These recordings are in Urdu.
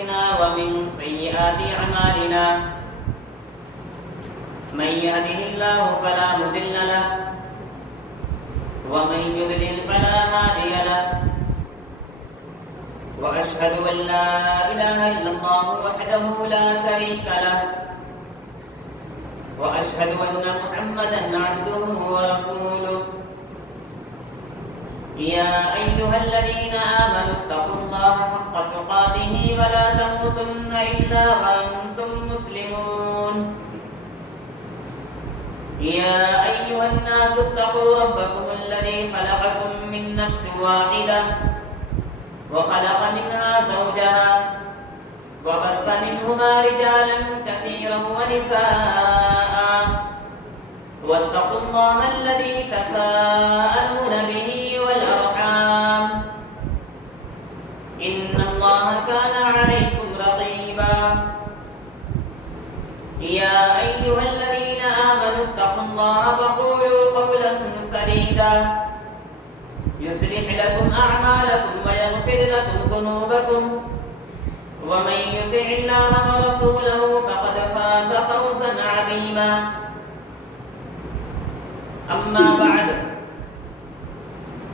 أنفسنا ومن سيئات أعمالنا من يهده الله فلا مضل له ومن يضلل فلا هادي له وأشهد أن لا إله إلا الله وحده لا شريك له وأشهد أن محمدا عبده ورسوله يا أيها الذين آمنوا اتقوا الله حق تقاته ولا تموتن إلا وأنتم مسلمون يا أيها الناس اتقوا ربكم الذي خلقكم من نفس واحدة وخلق منها زوجها وبث منهما رجالا كثيرا ونساء واتقوا الله الذي تساءلون به والأرحام إن الله كان عليكم رقيبا يا أيها الذين آمنوا اتقوا الله وقولوا قولا سديدا يصلح لكم أعمالكم ويغفر لكم ذنوبكم ومن يطع الله ورسوله فقد فاز فوزا عظيما أما بعد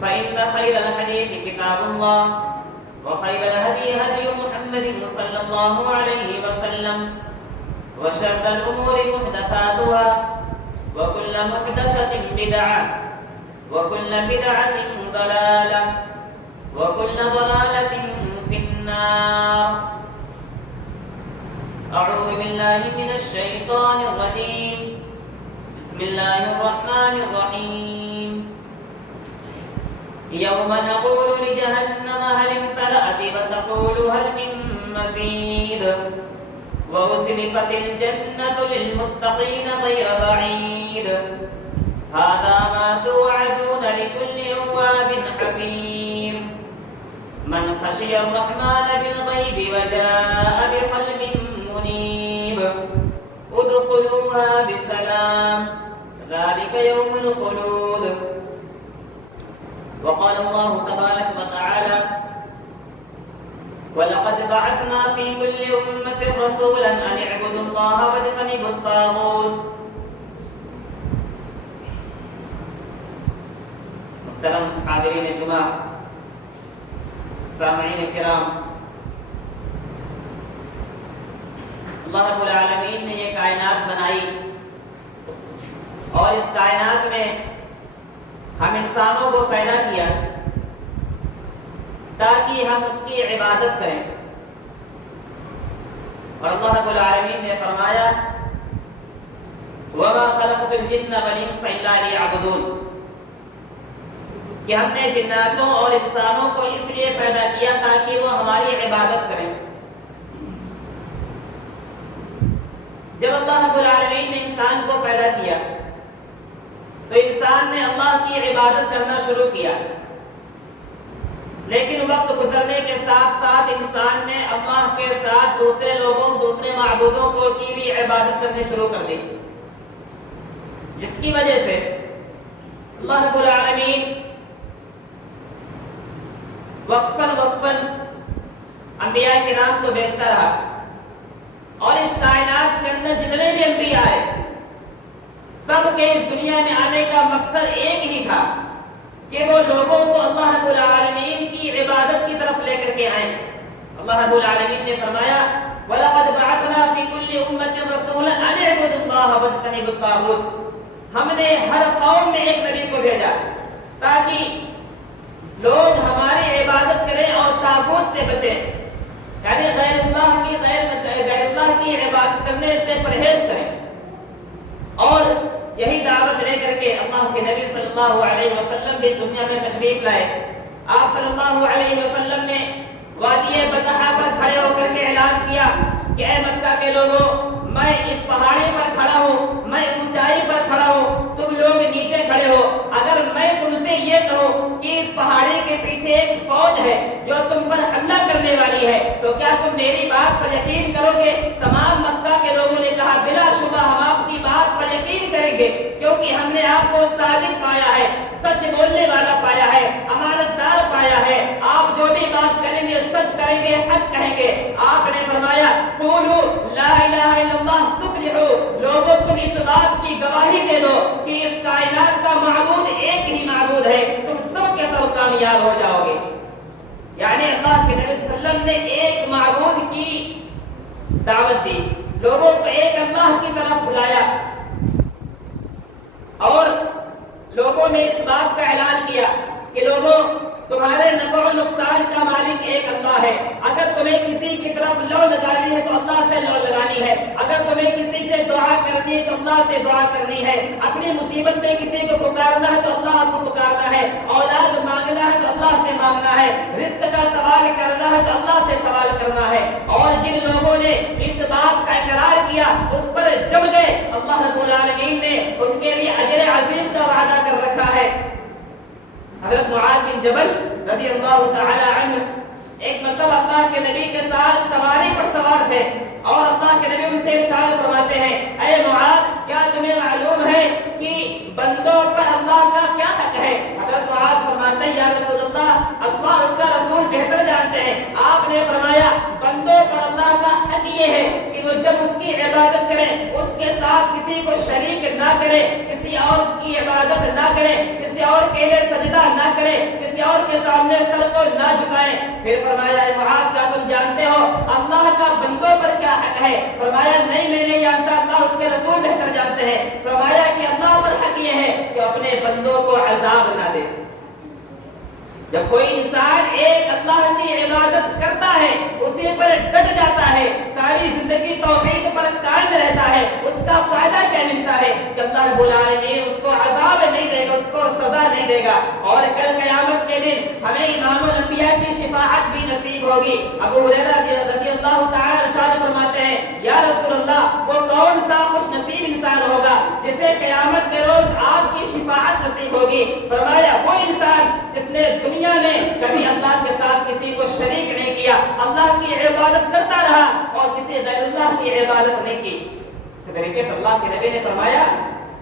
فإن خير الحديث كتاب الله وخير الهدي هدي محمد صلى الله عليه وسلم وشر الأمور محدثاتها وكل محدثة بدعة وكل بدعة ضلالة وكل ضلالة في النار أعوذ بالله من الشيطان الرجيم بسم الله الرحمن الرحيم يوم نقول لجهنم هل امتلأت وتقول هل من مزيد وأزلفت الجنة للمتقين غير بعيد هذا ما توعدون لكل أواب حفيظ من خشي الرحمن بالغيب وجاء بقلب منيب ادخلوها بسلام ذلك يوم الخلود. وقال الله تبارك وتعالى ولقد بعثنا في كل أمة رسولا أن اعبدوا الله واجتنبوا الطاغوت. محترم حاضرین جمعہ، سامعین کرام، اللہ رب العالمین نے یہ کائنات بنائی اور اس کائنات میں ہم انسانوں کو پیدا کیا تاکہ ہم اس کی عبادت کریں، اور اللہ رب العالمین نے فرمایا وَمَا خَلَقْتُ الْجِنَّ وَالْإِنسَ إِلَّا لِيَعْبُدُونِ، کہ ہم نے جناتوں اور انسانوں کو اس لیے پیدا کیا تاکہ وہ ہماری عبادت کریں۔ جب اللہ رب العالمین نے انسان کو پیدا کیا تو انسان نے اللہ کی عبادت کرنا شروع کیا، لیکن وقت گزرنے کے ساتھ ساتھ انسان نے اللہ کے ساتھ دوسرے لوگوں، دوسرے معبودوں کو کی بھی عبادت کرنے شروع کر دی، جس کی وجہ سے اللہ رب العالمین وقفاً انبیاء کرام کو بھیجتا رہا، اور اس کائنات کے اندر جتنے بھی انبیاء آئے سب کے اس دنیا میں آنے کا مقصد ایک ہی تھا کہ وہ لوگوں کو اللہ رب العالمین کی عبادت کی طرف لے کر کے آئیں۔ اللہ رب العالمین نے فرمایا وَلَقَدْ بَعَثْنَا فِي كُلِّ أُمَّةٍ رَسُولًا أَنِ اعْبُدُوا اللَّهَ وَاجْتَنِبُوا الطَّاغُوتَ، ہم نے ہر قوم میں ایک نبی کو بھیجا تاکہ لوگ ہماری عبادت کریں اور طاغوت سے بچیں، یعنی غیر اللہ کی عبادت کرنے سے پرہیز کریں، اور یہی دعوت لے کر کے اللہ کے نبی صلی اللہ علیہ وسلم بھی دنیا میں تشریف لائے۔ آپ صلی اللہ علیہ وسلم نے وادی بطحا پر کھڑے ہو کر کے اعلان کیا کہ اے مکہ کے لوگوں، میں اس پہاڑی پر کھڑا ہوں، میں اونچائی پر کھڑا ہوں، تم لوگ نیچے کھڑے ہو، اگر میں تم سے یہ کہوں کہ اس پہاڑی کے پیچھے ایک فوج ہے جو تم پر حملہ کرنے والی ہے تو کیا تم میری بات پر یقین کرو گے؟ تمام مکہ کے لوگوں نے کہا بلا شبہ ہم آپ کی بات پر یقین کریں گے، کیونکہ ہم نے آپ کو صادق پایا ہے، سچ بولنے والا پایا ہے، امانت دار پایا ہے، آپ جو بھی بات کریں گے سچ کریں گے، حق کہیں گے۔ آپ نے بات کی گواہی دے دو کہ اس کائنات کا معبود ایک ہی معبود ہے، تم سب کے سب کامیاب ہو جاؤ گے۔ یعنی اللہ کے نبی صلی اللہ علیہ وسلم نے ایک معبود کی دعوت دی، لوگوں کو ایک اللہ کی طرف بلایا، اور لوگوں نے اس بات کا اعلان کیا کہ لوگوں تمہارے نفع و نقصان کا مالک ایک اللہ ہے، اگر تمہیں کسی کی طرف لو لگانی ہے تو اللہ سے لو لگانی ہے، اگر تمہیں کسی سے دعا کرنی ہے تو اللہ سے دعا کرنی ہے، اپنی مصیبت میں کسی کو پکارنا ہے تو اللہ کو پکارنا ہے، اولاد مانگنا ہے تو اللہ سے مانگنا ہے، رزق کا سوال کرنا ہے تو اللہ سے سوال کرنا ہے۔ اور جن لوگوں نے اس بات کا اقرار کیا اس پر جم گئے، اللہ رب العالمین نے ان کے لیے اجر عظیم کا وعدہ کر رکھا ہے۔ حضرت معاذ بن جبل رضی اللہ تعالی عنہ ایک مرتبہ اللہ کے نبی کے ساتھ سواری پر سوار تھے، اور اللہ کے نبی ان سے ارشاد فرماتے ہیں، اے معاذ کیا تمہیں معلوم ہے کہ بندوں پر اللہ کا کیا حق ہے؟ حضرت معاذ فرماتے ہیں، یا رسول اللہ، اللہ اس کا رسول بہتر جانتے ہیں۔ آپ نے فرمایا بندوں پر اللہ کا حق یہ ہے کہ وہ جب اس کی عبادت کریں اس کے ساتھ کسی کو شریک نہ کرے، کسی اور کی عبادت نہ کرے، کسی اور کے لیے سجدہ نہ کرے، کسی اور کے سامنے سر کو نہ جھکائے۔ پھر فرمایا، اے معاذ کیا تم جانتے ہو اللہ کا بندوں پر کیا حق ہے؟ فرمایا نہیں میں نہیں جانتا، اللہ اس کے رسول بہتر جانتے ہیں۔ فرمایا کہ اللہ پر حق یہ ہے کہ اپنے بندوں کو عذاب نہ دے۔ جب کوئی انسان ایک اللہ کی عبادت کرتا ہے، اسی پر ڈٹ جاتا ہے، ساری زندگی توحید پر قائم رہتا ہے، اس کا فائدہ کیا ملتا ہے کہ اللہ رب العالمین اس کو عذاب نہیں دے گا، اس کو سزا نہیں دے گا، اور کل قیامت کے دن ہمیں امام الانبیاء کی شفاعت بھی نصیب ہوگی۔ ابو ہریرہ رضی اللہ تعالی ارشاد فرماتے ہیں، یا رسول اللہ وہ کون سا خوش نصیب انسان ہوگا جسے قیامت کے روز آپ کی شفاعت نصیب ہوگی؟ فرمایا وہ انسان جس نے دنیا میں کبھی اللہ کے ساتھ کسی کو شریک نہیں کیا، اللہ کی عبادت کرتا رہا اور کسی غیر اللہ کی عبادت نہیں کی۔ اسی طریقے سے اللہ کے نبی نے فرمایا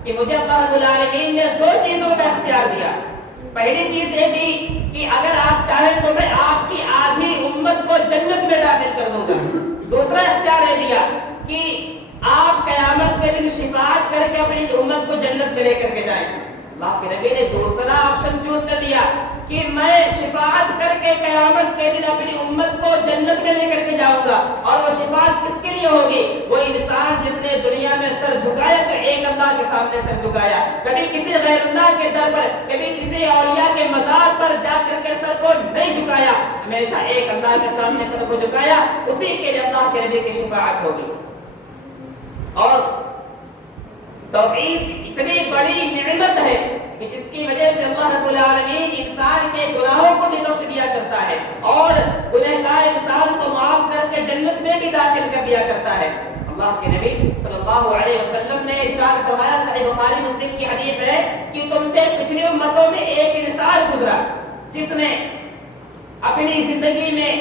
کہ مجھے اللہ رب العالمین نے دو چیزوں کا اختیار دیا۔ پہلی چیز یہ تھی کہ اگر آپ چاہیں تو میں آپ کی آدھی امت کو جنت میں داخل کر دوں گا۔ دوسرا اختیار یہ دیا کہ آپ قیامت کے دن شفاعت کر کے اپنی امت کو جنت میں لے کر کے جائیں۔ اللہ کے نبی نے دوسرا آپشن چوز کر لیا کہ میں شفاعت کر کے قیامت کے دن اپنی امت کو جنت میں لے کر کے جاؤں گا، اور وہ شفاعت کس کے لیے ہوگی؟ وہ انسان جس نے دنیا میں سر جھکایا تو ایک اللہ کے سامنے سر جھکایا، کبھی کسی غیر اللہ کے در پر، کبھی کسی اولیاء کے مزار پر جا کر کے سر کو نہیں جھکایا، ہمیشہ ایک اللہ کے سامنے سر کو جھکایا، اسی کے لیے اللہ کے نبی کی شفاعت ہوگی۔ اور توحید اتنی بڑی نعمت ہے کہ جس کی وجہ سے اللہ رب العالمین انسان کے گناہوں کو بھی بخش دیا کرتا ہے، اور گنہگار انسان کو معاف کر کے جنت میں بھی داخل کر دیا کرتا ہے۔ اللہ کے نبی صلی اللہ علیہ وسلم نے ارشاد فرمایا، صحیح بخاری مسلم کی حدیث ہے کہ تم سے پچھلی امتوں میں ایک انسان گزرا جس نے اپنی زندگی میں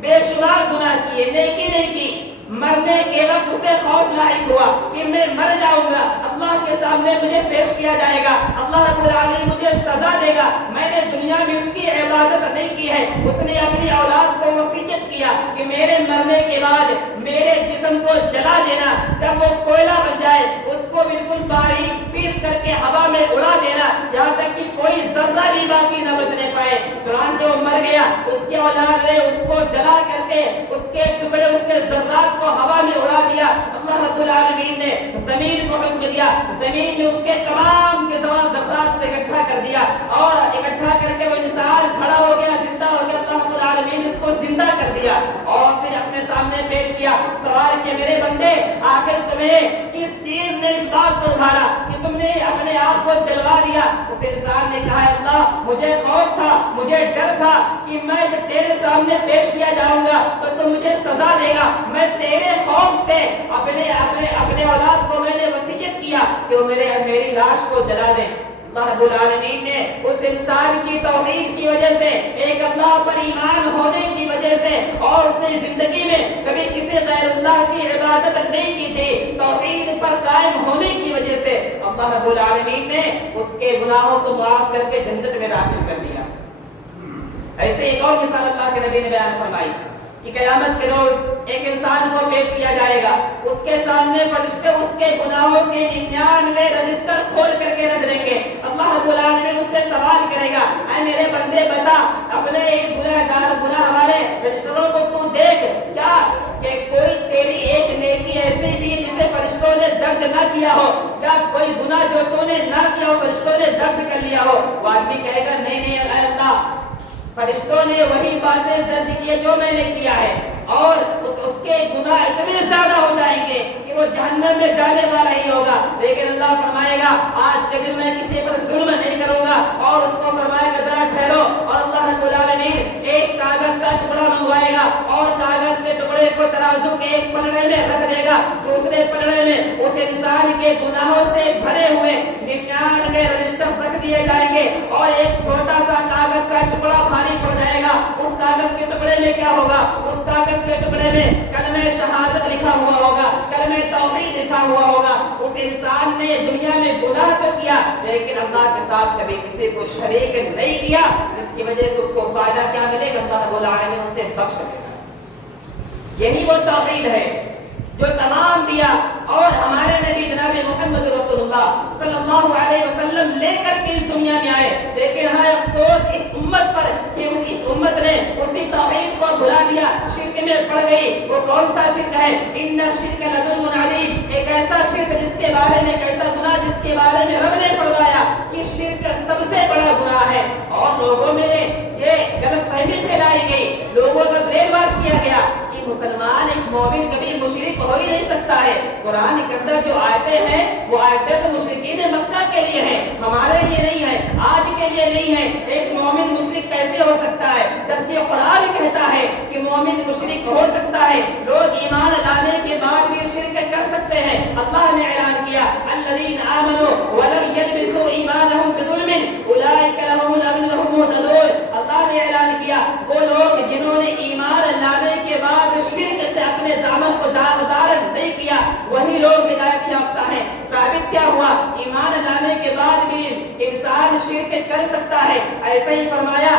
بے شمار گناہ کیے، نیکی نہیں کی، مرنے کے وقت اسے خوف لاحق ہوا کہ میں مر جاؤں گا، اللہ کے سامنے مجھے پیش کیا جائے گا، اللہ رب العالمین مجھے سزا دے گا، میں نے دنیا میں اس کی عبادت نہیں کی ہے۔ اس نے اپنی اولاد کو وصیت کیا کہ میرے مرنے کے بعد میرے جسم کو جلا دینا، جب وہ کوئلہ بن جائے اس کو بالکل باریک پیس کر کے ہوا میں اڑا دینا، یہاں تک کہ کوئی ذرہ بھی باقی نہ بچنے پائے۔ چنانچہ وہ مر گیا، اس کی اولاد نے اس کو جلا کر کے اس کے ٹکڑے، اس کے ذرات کو ہوا میں اڑا دیا۔ اللہ رب العالمین نے زمین کو حکم دیا، زمین نے اس کے تمام کے تمام ذرات کو اکٹھا کر دیا، اور اکٹھا کر کے وہ انسان کھڑا ہو گیا، زندہ ہو گیا۔ اللہ رب العالمین نے اس کو زندہ کر دیا اور پھر اپنے سامنے پیش کیا، سوال کیا، میرے بندے آخر تمہیں کس چیز نے اس بات پر ابھارا کہ تم نے اپنے آپ کو جلوا دیا؟ اس انسان نے کہا، اللہ مجھے خوف تھا، مجھے ڈر تھا کہ میں جب تیرے سامنے پیش کیا جاؤں گا تو تم مجھے سزا دے گا، میں تیرے خوف سے اپنے اولاد کو میں نے وصیت کیا کہ وہ میری لاش کو جلا دیں۔ اللہ رب العالمین نے اس انسان کی توحید کی وجہ سے، ایک اللہ پر ایمان ہونے کی وجہ سے، اور اس نے زندگی میں کبھی کسی غیر اللہ کی عبادت نہیں کی تھی، توحید پر قائم ہونے کی وجہ سے اللہ رب العالمین نے اس کے گناہوں کو معاف کر کے جنت میں داخل کر دیا۔ ایسے ایک اور مثال اللہ کے نبی نے بیان فرمائی کہ قیامت کے روز ایک انسان کو پیش کیا جائے گا، اس کے سامنے فرشتے اس کے گناہوں کے 99 رجسٹر کھول کر کے رکھ دیں گے. اللہ رب العالمین اس سے سوال کرے گا اے میرے بندے بتا اپنے گناہ والے رجسٹروں کو تو دیکھ کیا کہ کوئی تیری ایک نیکی ایسی بھی جسے فرشتوں نے درج نہ کیا ہو, یا کوئی گناہ جو تو نے نہ کیا ہو فرشتوں نے درج کر لیا ہو. وہ آدمی کہے گا نہیں نہیں اے اللہ, فرشتوں نے وہی باتیں درج کی جو میں نے کیا ہے, اور اس کے گناہ اتنے زیادہ ہو جائیں گے کہ وہ جہنم میں جانے والا ہی ہوگا. لیکن اللہ فرمائے گا آج کے دن میں کسی پر ظلم نہیں کروں گا, اور اس کو فرمائے گا ذرا ٹھہرو, اور اللہ رب العالمین ایک کاغذ کا ٹکڑا منگوائے گا اور کاغذ کے ٹکڑے کو ترازو کے ایک پلڑے میں رکھ دے گا, دوسرے پلڑے میں اس انسان کے گناہوں سے بھرے ہوئے 99 رجسٹر رکھ دیے جائیں گے, اور ایک چھوٹا سا کاغذ کا ٹکڑا بھاری پڑ جائے گا. اس کاغذ کے ٹکڑے میں کیا ہوگا؟ اس کاغذ کے ٹکڑے میں کلمہ شہادت لکھا ہوا ہوگا, کلمہ توحید لکھا ہوا ہوگا. اس انسان نے دنیا میں گناہ تو کیا لیکن اللہ کے ساتھ کبھی کسی کو شریک نہیں کیا, جس کی وجہ سے اس کو فائدہ کیا ملے گا؟ اللہ رب العالمین اس سے بخش دے گا. یہی وہ توحید ہے جو تمام دیا, اور ہمارے نبی جناب محمد رسول اللہ صلی اللہ علیہ وسلم لے کر کے اس دنیا میں آئے. لیکن ہمیں افسوس اس امت پر کہ اس امت نے اسی توحید کو بھلا دیا, شرک میں پڑ گئی. وہ کون سا شرک ہے؟ ان الشرک لظلم عظیم, ایک ایسا شرک جس کے بارے میں, ایک ایسا گناہ جس کے بارے میں رب نے فرمایا کہ شرک سب سے بڑا گناہ ہے. اور لوگوں میں یہ غلط فہمی پھیلائی گئی, لوگوں کا برین واش کیا گیا کہ مسلمان ایک مومن کبھی مشرک ہو ہی نہیں سکتا ہے. قرآن کے اندر جو آیتیں ہیں وہ آیتیں تو مشرکین مکہ کے لیے ہیں, ہمارے لیے نہیں ہے, آج کے لیے نہیں ہے. ایک مومن مشرک کیسے ہو سکتا ہے جبکہ قرآن کہتا ہے کہ مومن مشرک ہو سکتا ہے, لوگ ایمان لانے کے بعد بھی شرک کر سکتے ہیں. اللہ نے اعلان کیا الذین آمنوا ولم یلبسوا ایمانهم بظلم اولئک لهم الامن وهم مهتدون. اللہ نے اعلان کیا وہ لوگ جنہوں نے ایمان لانے کے بعد شرک سے اپنے دامن کو داغدار نہیں کیا وہی لوگ ہدایت یافتہ ہیں. ثابت کیا ہوا؟ ایمان لانے کے بعد بھی انسان شرک کر سکتا ہے. ایسا ہی فرمایا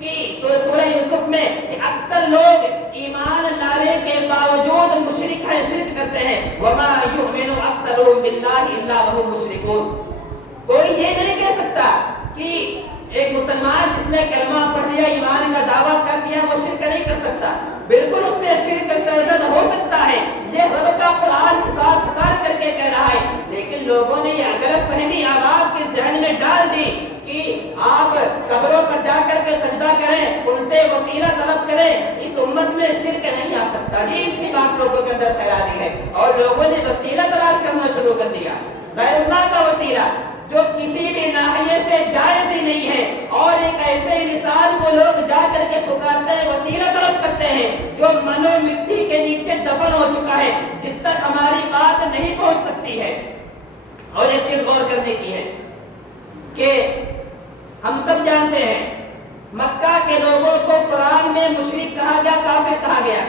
کہ سورہ یوسف میں کہ اکثر لوگ ایمان لانے کے باوجود مشرک ہیں, شرک کرتے ہیں. وما یؤمن اکثرهم باللہ الا وهم مشرکون. کوئی یہ نہیں کہہ سکتا کہ ایک مسلمان جس نے کلمہ پڑھ لیا, ایمان کا دعویٰ کر دیا, وہ شرک نہیں کر سکتا. بالکل اس سے شرک سرزد ہو سکتا ہے. یہ رب کا قرآن پکار کر کے کہہ رہا ہے. لیکن لوگوں نے یہ غلط فہمی عوام کے ذہن میں ڈال دی کہ آپ قبروں پر جا کر کے سجدہ کریں, ان سے وسیلہ طلب کریں, اس امت میں شرک نہیں آ سکتا. جی اسی بات لوگوں کے اندر پھیلا دی ہے, اور لوگوں نے وسیلہ تلاش کرنا شروع کر دیا, غیر اللہ کا وسیلہ جو کسی بھی ناحیے سے جائز ہی نہیں ہے. اور ایک ایسے انسان کو لوگ جا کر کے پکارتے ہیں, وسیلہ طلب کرتے ہیں جو منو مٹی کے نیچے دفن ہو چکا ہے, جس تک ہماری بات نہیں پہنچ سکتی ہے. اور ایک چیز غور کرنے کی ہے کہ ہم سب جانتے ہیں مکہ کے لوگوں کو قرآن میں مشرک کہا گیا, کافر کہا گیا.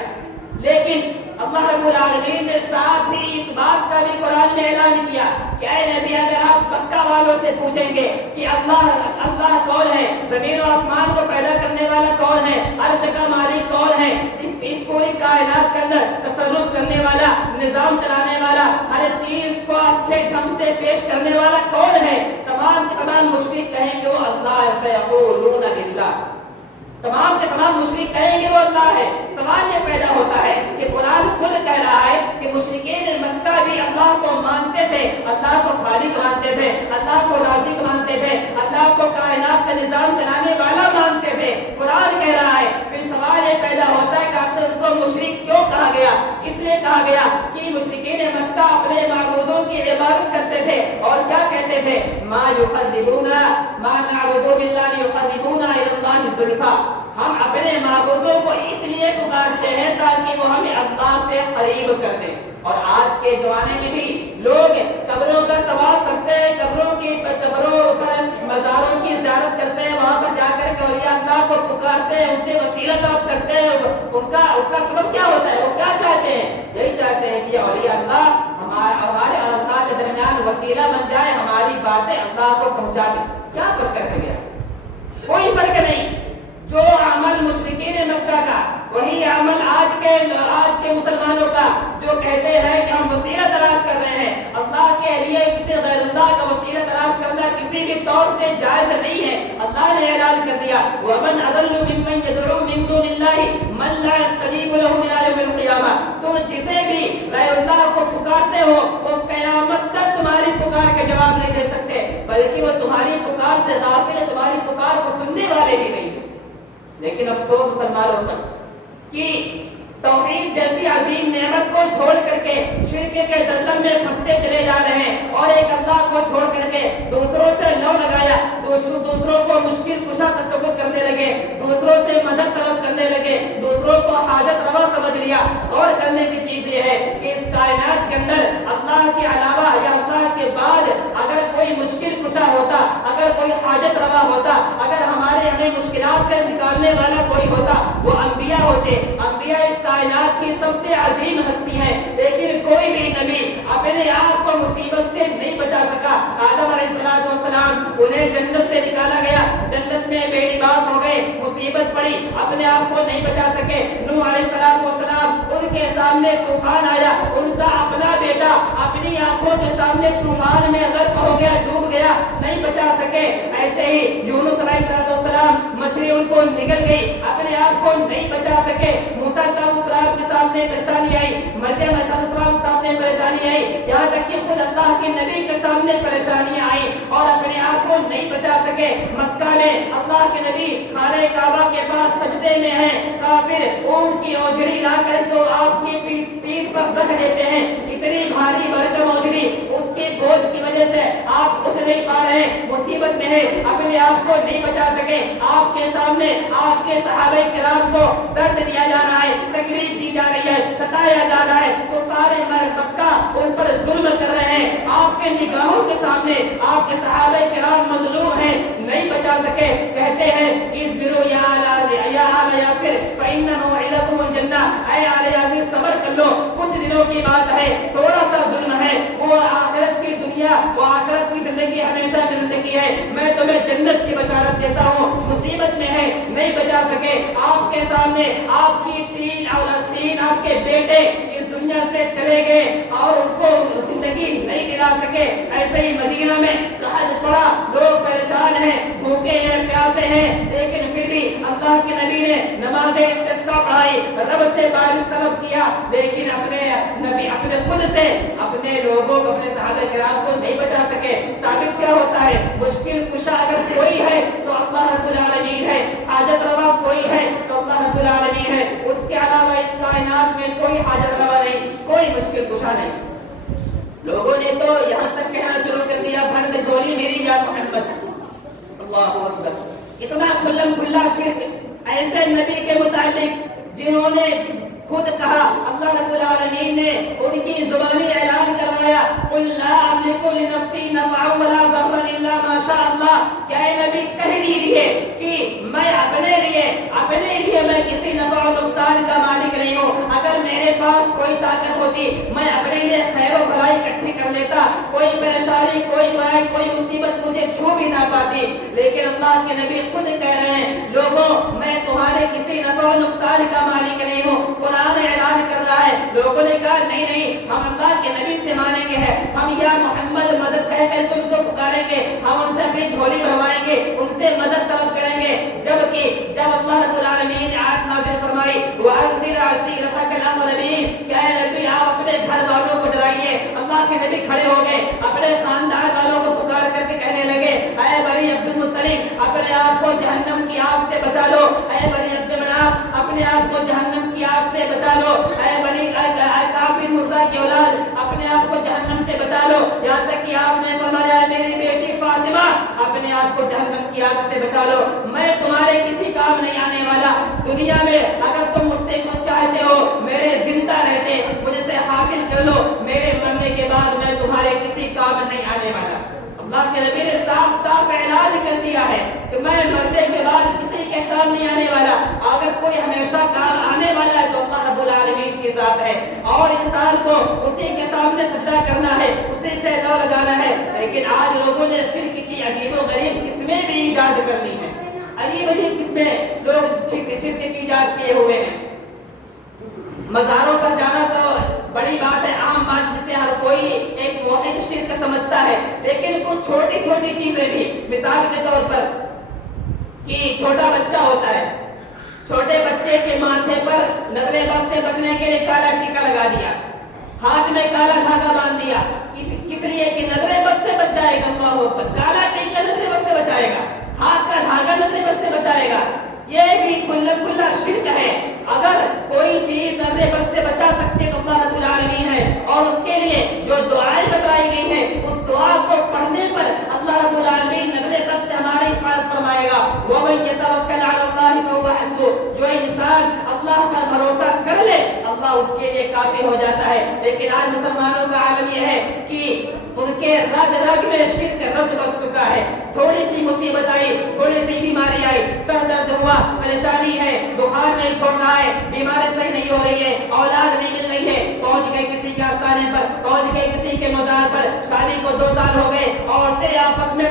لیکن اللہ رب العالمین نے ساتھ ہی اس بات کا بھی قرآن میں اعلان کیا کہ اے نبی اگر آپ مکہ والوں سے پوچھیں گے کہ اللہ کون ہے, زمین و آسمان کو پیدا کرنے والا کون ہے, عرش کا مالک کون ہے, اس پوری کائنات کے اندر تصرف کرنے والا, نظام چلانے والا, ہر چیز کو اچھے ڈھنگ سے پیش کرنے والا کون ہے, تمام مشرک کہیں گے وہ اللہ ہے. سیقولون للہ, تمام کے تمام مشرک کہیں گے وہ اللہ ہے. سوال یہ پیدا ہوتا ہے کہ قرآن خود کہہ رہا ہے کہ مشرکین مکہ بھی اللہ کو مانتے تھے, اللہ کو خالق مانتے تھے, اللہ کو رازق مانتے تھے, اللہ کو کائنات کا نظام چلانے والا مانتے تھے. قرآن کہہ رہا ہے. پھر سوال یہ پیدا ہوتا ہے کہ آخر ان کو مشرک کیوں کہا گیا؟ اس لیے کہا گیا کہ مشرکین مکہ اپنے معبودوں کی عبادت کرتے تھے اور کیا کہتے تھے, ما یقربونا ما نعبد باللہ یقربونا الی اللہ زلفا, ہم اپنے معبودوں کو اس لیے پکارتے ہیں تاکہ وہ ہمیں اللہ سے قریب کر دیں. اور آج کے زمانے میں بھی لوگ قبروں کا طواف کرتے ہیں, قبروں پر مزاروں کی زیارت کرتے ہیں, وہاں پر جا کر کے اولیاء اللہ کو پکارتے ہیں, ان سے وسیلہ طلب کرتے ہیں. اس کا سبب کیا ہوتا ہے؟ وہ کیا چاہتے ہیں؟ یہی چاہتے ہیں کہ اولیاء اللہ ہمارے اور اللہ کے درمیان وسیلہ بن جائے, ہماری باتیں اللہ کو پہنچا دیں. کیا فرق کر گیا؟ کوئی فرق نہیں. جو عمل مشرکین مکہ کا وہی عمل آج کے مسلمانوں کا, جو کہتے ہیں کہ ہم وسیلہ تلاش کر رہے ہیں اللہ کے لیے کسی غیر اللہ کا وسیلہ تلاش کرنا کسی بھی طور سے جائز نہیں ہے. اللہ نے اعلان کر دیا ومن اضل ممن يدعو من دون الله من لا يستجيب له الى يوم القيامه. تم جسے بھی غیر اللہ کو پکارتے ہو وہ قیامت تک تمہاری پکار کا جواب نہیں دے سکتے بلکہ وہ تمہاری پکار سے غافل ہے, تمہاری پکار کو سننے والے بھی نہیں. لیکن افسوس مسلمانوں پر کہ توحید جیسی عظیم نعمت کو چھوڑ کر کے شرک کے دلدل میں پھنستے چلے جا رہے ہیں اور ایک اللہ کو چھوڑ کر کے دوسروں سے لو لگایا, دوسروں کو مشکل کشا تصور کرنے لگے, دوسروں سے مدد طلب کرنے لگے, دوسروں کو حاجت روا سمجھ لیا. اور کرنے کی چیز یہ ہے کہ اس کائنات کے اندر اللہ کے علاوہ یا اللہ کے بعد اگر کوئی مشکل کشا ہوتا, اگر کوئی حاجت روا ہوتا, اگر ہمیں مشکلات سے نکالنے والا کوئی ہوتا وہ انبیاء ہوتے. انبیاء اس کائنات کی سب سے عظیم ہستی ہے لیکن کوئی بھی نبی اپنے آپ کو مصیبت سے نہیں بچا سکا. آدم علیہ السلام انہیں جنت سے نکالا گیا, جنت میں بے لباس ہو گئے, مصیبت پڑی, اپنے آپ کو نہیں بچا سکے. نوح علیہ السلام ان کے سامنے طوفان آیا, ان کا اپنا بیٹا اپنی آنکھوں کے سامنے طوفان میں غرق ہو گیا, ڈوب گیا, نہیں بچا سکے. ایسے ہی یونس علیہ السلام مچھلی ان کو نگل گئی, اپنے آپ کو نہیں بچا سکے. موسیٰ علیہ السلام کے سامنے پریشانی آئی, مریم علیہ السلام کے سامنے پریشانی آئی, یہاں تک کہ خود اللہ کے نبی کے سامنے پریشانیاں آئی اور اپنے آپ کو نہیں بچا سکے. مکہ میں اللہ کے نبی خانہ کعبہ کے پاس سجدے میں ہیں, کافر اونٹ کی اوجڑی لا کر تو آپ کی پیٹھ پر رکھ دیتے ہیں, اتنی بھاری بھرکم اوجڑی, اس کے بوجھ کی وجہ سے آپ اٹھ نہیں پا رہے, مصیبت میں ہے, اپنے آپ کو نہیں بچا سکے. آپ کے سامنے آپ کے صحابہ کرام کو درد دیا جا رہا ہے, تکلیف دی جا رہی ہے, ستایا جا رہا ہے, تو سارے مکہ ان پر ظلم کر رہے ہیں. آپ کے نگاہوں کے سامنے آپ کے صحابہ کرام مظلوم ہیں, نہیں بچا سکے. کہتے ہیں اصبروا یا آل یاسر فإن موعدکم الجنہ, اے آل یاسر صبر کر لو, کچھ دنوں کی بات ہے, تھوڑا سا ظلم ہے, وہ آخرت کی دنیا, وہ آخرت کی زندگی ہمیشہ کی زندگی ہے, میں تمہیں جنت کی بشارت دیتا ہوں. مصیبت میں ہے, نہیں بچا سکے. آپ کے سامنے آپ کی تین آپ کے بیٹے اس دنیا سے چلے گئے اور ان کو زندگی نہیں دلا سکے. ایسے ہی مدینہ میں قحط پڑا, لوگ پریشان ہیں, بھوکے ہیں, پیاسے ہیں, لیکن پھر بھی اللہ کے نبی نے نماز استسقا پڑھائی, رب سے بارش طلب کیا, لیکن اپنے نبی اپنے خود سے اپنے لوگوں کو, اپنے صحابہ کرام کو نہیں بچا سکے. ثابت کیا ہوتا ہے, مشکل کشا اگر کوئی ہے تو اللہ رب العالمین ہے, حاجت روا کوئی ہے تو اللہ رب العالمین ہے, اس کے علاوہ اس کائنات میں کوئی حاجت روا نہیں, کوئی مشکل کشا نہیں. لوگوں نے تو یہاں تک کہنا شروع کر دیا بھر دے جھولی میری یا محمد. اللہ اکبر, اتنا کھلم کھلا شرک ایسے نبی کے متعلق جنہوں نے خود کہا, اللہ رب العالمین نے ان کی زبانی اعلان کروایا قل لا املک لنفسی نفعا ولا ضرا الا ما شاء اللہ. کیا اے نبی کہہ دیجئے کہ میں اپنے لیے میں کسی نفع و نقصان کا مالک نہیں ہوں. اگر میرے پاس کوئی طاقت ہوتی میں اپنے لیے خیر و بھلائی اکٹھی کر لیتا, کوئی پریشانی, کوئی برائی, کوئی مصیبت مجھے چھو بھی نہ پاتی. لیکن اللہ کے نبی خود کہہ رہے ہیں لوگوں میں تمہارے کسی نفع و نقصان کا مالک نہیں ہوں. قرآن اعلان کر رہا ہے. لوگوں نے کہا نہیں, ہم اللہ کے نبی سے مانیں گے, ہم یا محمد مدد کہہ کر ان کو پکاریں گے, ہم ان سے اپنی جھولی بھروائیں گے, ان سے مدد طلب کریں گے. جب اللہ رب العالمین نے آیت نازل فرمائی وَأَنذِرْ عَشِيرَتَكَ الْأَقْرَبِينَ, کہ اے نبی آپ اپنے گھر والوں کو ڈرائیے. اللہ کے نبی کھڑے ہو گئے, اپنے خاندان والوں کو پکار کر کے کہنے لگے اے بنی عبد المطلب اپنے آپ کو جہنم کی آگ سے بچا لو, اے بنی عبد مناف اپنے آپ کو جہنم کی آگ سے بچا لو, اے بنی کعب بن مرہ کی اولاد اپنے آپ کو جہنم سے بچا لو. یہاں تک کہ آپ نے فرمایا میری بیٹی فاطمہ اپنے آپ کو جہنم کی آگ سے بچا لو, میں تمہارے کسی کام نہیں آنے والا. دنیا میں اگر تم مجھ سے کچھ چاہتے ہو میرے زندہ رہتے مجھ سے حاصل کر لو, میرے مرنے کے بعد میں تمہارے کسی کام نہیں آنے والا. اللہ کے نبی نے صاف صاف اعلان کر دیا ہے کہ میں مرنے کے بعد کسی کے کام نہیں آنے والا. اگر کوئی ہمیشہ کام آنے والا ہے تو اللہ رب العالمین کی ذات ہے, اور انسان کو اسی کے سامنے سجدہ کرنا ہے, اسی سے لو لگانا ہے. لیکن آج لوگوں نے شرک کی عجیب و غریب قسمیں بھی ایجاد کر لی ہیں, عجیب عجیب قسمیں لوگ شرک کی ایجاد کیے ہوئے ہیں. مزاروں پر جانا تو سمجھتا ہے، لیکن کچھ چھوٹی چھوٹی چیزیں بھی، مثال کے طور پر کہ چھوٹا بچہ ہوتا ہے، چھوٹے بچے کے ماتھے پر نظر بد سے بچنے کے لیے کالا ٹیکا لگا دیا، ہاتھ میں کالا دھاگا باندھ دیا، کس لیے کہ نظر بد سے بچ جائے گا۔ اللہ اکبر، کالا ٹیکا نظر بد سے بچائے گا، ہاتھ کا دھاگا نظر بد سے بچائے گا، یہ بھی کھلا شرک ہے۔ اگر کوئی چیز نظر بد سے بچا سکتے تو اللہ رب العالمین ہے، اور اس کے لیے جو دعائیں بتائی گئی ہیں اس دعا کو پڑھنے پر اللہ رب العالمین نظر بد سے ہماری حفاظت فرمائے گا۔ وَمَن يَتَوَكَّلْ عَلَى اللَّهِ فَهُوَ حَسْبُهُ، جو انسان اللہ پر بھروسہ کر لے اللہ اس کے لیے کافی ہو جاتا ہے۔ لیکن آج مسلمانوں کا عالم یہ ہے کہ ان کے رگ رگ میں شرک رچ بس چکا ہے۔ تھوڑی سی مصیبت آئی، تھوڑی سی بیماری آئی، سر درد ہوا، پریشانی ہے، بخار نہیں چھوڑ رہا ہے، بیماری صحیح نہیں ہو رہی ہے، اولاد نہیں مل رہی ہے، پہنچ گئے کسی کے آستانے پر، پہنچ گئے کسی کے مزار پر، شادی کو 2 سال ہو گئے، عورتیں آپس میں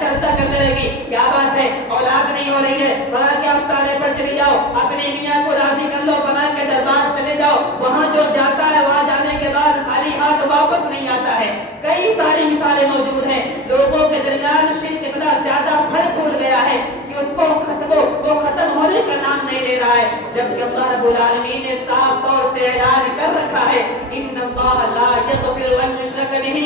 چرچا کرنے لگی، کیا بات ہے اولاد نہیں ہو رہی ہے، فلاں کے آستانے پر چلی جاؤ، اپنے میاں کو راضی کر لو، فلاں کے دربار چلے جاؤ، وہاں جو جاتا ہے وہاں جانے کے بعد خالی ہاتھ واپس نہیں آتا ہے۔ کئی ساری مثالیں موجود ہیں، لوگوں کے درمیان شرک اتنا زیادہ پھل پھول گیا ہے کہ اس کو وہ ختم ہونے کا نام نہیں لے رہا ہے، جبکہ اللہ رب العالمین نے صاف طور سے اعلان کر رکھا ہے ان اللہ لا یغفر ان یشرک به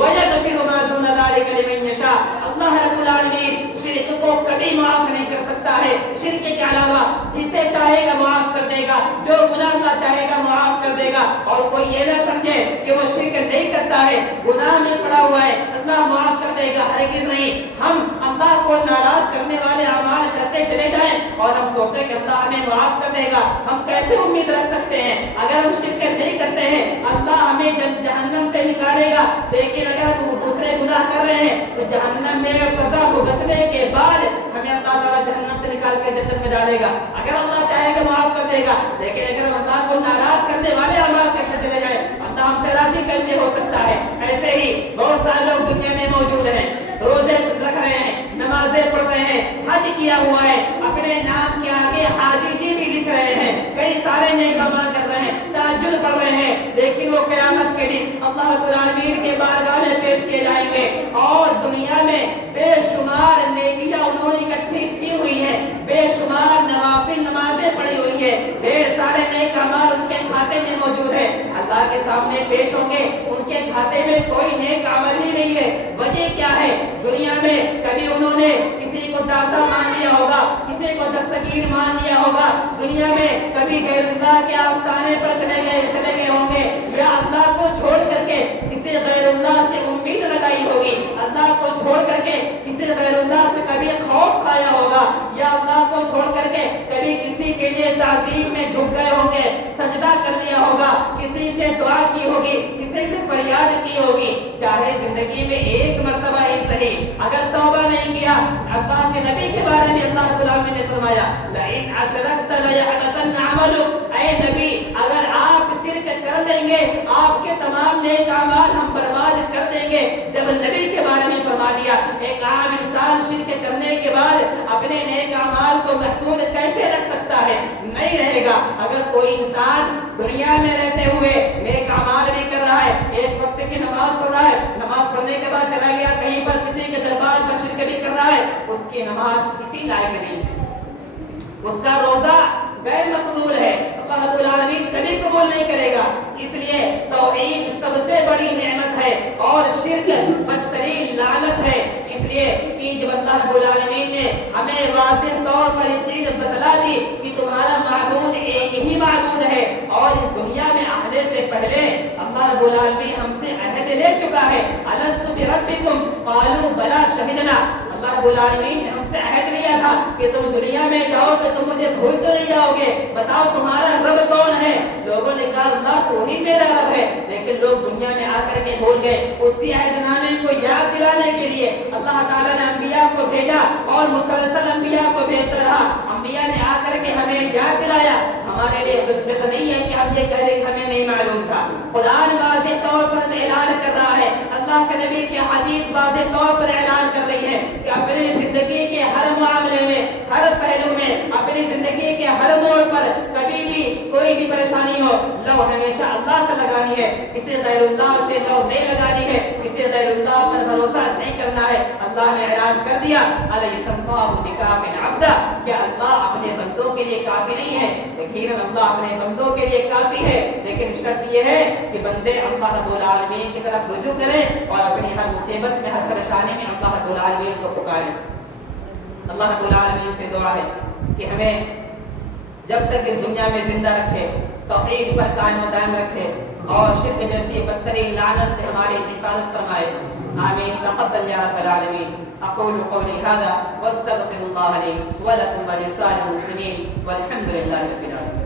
ویغفر ما دون ذلک لمن یشاء۔ اللہ رب العالمین شرک کو کبھی معاف نہیں کر سکتا ہے، شرک کے علاوہ جسے چاہے گا معاف کر دے گا، جو گناہ نہ چاہے گا معاف کر دے گا، اور کوئی یہ نہ سمجھے کہ وہ شرک نہیں کرتا ہے، گناہ میں پڑا ہوا ہے اللہ معاف کر دے گا، ہرگز نہیں۔ ہم اللہ کو ناراض کرنے والے اعمال کرتے چلے جائیں اور ہم سوچیں کہ اللہ ہمیں معاف کر دے گا، ہم کیسے امید رکھ سکتے ہیں؟ اگر ہم شرک نہیں کرتے ہیں اللہ ہمیں جہنم سے نکالے گا، لیکن اگر دوسرے گناہ کر رہے ہیں تو جہنم میں سزا بھگتنے کے بعد ہمیں اللہ تعالیٰ جہنم سے نکال کے جنت میں ڈالے گا۔ اگر اللہ چاہے گا معاف کر دے گا، لیکن اگر ہم اللہ کو ناراض کرنے والے اعمال کرتے چلے جائیں اللہ ہم سے راضی کیسے ہو سکتا ہے؟ ایسے ہی بہت سارے لوگ دنیا میں موجود ہیں، روزے رکھ رہے ہیں، نمازیں پڑھ رہے ہیں، حج کیا ہوا ہے، اپنے نام کے آگے حاجی جی بھی لکھ رہے ہیں، کئی سارے نیک اعمال کر رہے ہیں، تہجد پڑھ رہے ہیں، لیکن وہ قیامت کے دن اللہ رب العالمین کے بارگاہ میں پیش کیے جائیں گے، اور دنیا میں بے شمار نیکیاں انہوں نے اکٹھی کی ہوئی ہیں، بے شمار نوافل نمازیں پڑھی ہوئی ہیں، ڈھیر سارے نیک اعمال ان کے کھاتے میں موجود ہے، اللہ کے سامنے پیش ہوں گے، ان کے کھاتے میں کوئی نیک عمل ہی نہیں ہے۔ وجہ کیا ہے؟ دنیا میں کبھی انہوں نے کسی کو داتا مان لیا ہوگا، کسی کو دستگیر مان لیا ہوگا، دنیا میں کبھی غیر اللہ کے آستانے پر چلے گئے ہوں گے، یا اللہ کو چھوڑ کر کے کسی غیر اللہ سے امید لگائی ہوگی، اللہ کو چھوڑ کر کے کسی غیر اللہ سے کبھی خوف کھایا ہوگا، یا اللہ کو چھوڑ کر کے کبھی کسی کے لیے تعظیم میں جھک گئے ہوں گے، سجدہ کر لیا ہوگا، کسی سے دعا کی ہوگی، کسی سے فریاد کی ہوگی، چاہے زندگی میں ایک مرتبہ ہی صحیح، اگر توبہ نہیں کیا۔ اللہ کے نبی کے بارے میں اللہ رب العالمین نے فرمایا لئن اشرکت لیحبطن عملک، اے نبی اگر آپ شرک کر لیں گے آپ کے تمام نیک اعمال ہم برباد کر دیں گے۔ جب نبی کے بارے میں فرما دیا، ایک عام انسان شرک کرنے کے بعد اپنے نیک اعمال کو محفوظ کیسے رکھ سکتا ہے؟ نہیں رہے گا۔ اگر کوئی انسان دنیا میں رہتے ہوئے نیک اعمال نہیں کر رہا ہے، ایک وقت کی نماز پڑھ رہا ہے، نماز پڑھنے کے بعد چلا گیا کہیں پر کسی کے دربار پر شرک بھی کر رہا ہے، اس کی نماز کسی لائق نہیں ہے، اس کا روزہ غیر مقبول ہے، اللہ رب العالمین کبھی قبول نہیں کرے گا۔ اس لیے توحید سب سے بڑی نعمت ہے اور شرک بدترین لعنت ہے۔ اس لیے کہ جب اللہ رب العالمین نے ہمیں واضح طور پر یہ چیز بتلا دی کہ تمہارا معبود ایک ہی معبود ہے، اور اس دنیا میں آنے سے پہلے اللہ رب العالمین ہم سے عہد لے چکا ہے، الست بربکم قالوا بلا شہدنا، اللہ رب العالمین نے ہم سے عہد لیا تھا کہ تم دنیا میں جاؤ تو تم مجھے بھول تو نہیں جاؤ گے، بتاؤ تمہارا رب کون ہے؟ لوگوں نے کہا اللہ تو ہی میرا رب ہے، لیکن لوگ دنیا میں آ کر کے بھول گئے۔ اسی عہد نامے کو یاد دلانے کے لیے اللہ تعالیٰ نے انبیاء کو بھیجا اور مسلسل انبیاء کو بھیجتا رہا، انبیاء نے آ کر کے ہمیں یاد دلایا۔ ہمارے لیے حجت نہیں ہے کہ ہم یہ کہہ دیں کہ ہمیں نہیں معلوم تھا۔ قرآن واضح طور پر اعلان کر رہا ہے، اللہ کے نبی کی حدیث واضح طور پر اعلان کر رہی ہے کہ اپنی زندگی کے ہر معاملے میں، ہر پہلو میں، اپنی زندگی کے ہر موڑ پر کبھی بھی کوئی بھی پریشانی ہو، لو ہمیشہ اللہ سے لگانی ہے، کسی غیر اللہ سے لو نہیں لگانی ہے، کسی سے غیر اللہ پر بھروسہ نہیں کرنا ہے۔ اللہ نے اعلان کر دیا علیہ اللہ بکاف عبدا، کہ اللہ اپنے بندوں کے لیے کافی نہیں ہے، یقیناً اللہ اپنے بندوں کے لیے کافی ہے، لیکن شرط یہ ہے کہ بندے اللہ رب العالمین کی طرف رجوع کریں اور اپنی ہر مصیبت میں، ہر پریشانی میں اللہ رب العالمین کو پکاریں۔ اللہ رب العالمین سے دعا ہے کہ ہمیں جب تک اس دنیا میں زندہ رکھے، توحید پر قائم و دائم رکھے اور شرک جیسی بدترین لعنت سے ہماری حفاظت فرمائے۔ آمین تقبل یا رب العالمین۔ اقول قولی هذا واستغفر الله لي ولكم ولسائر المسلمين والحمد لله رب العالمين۔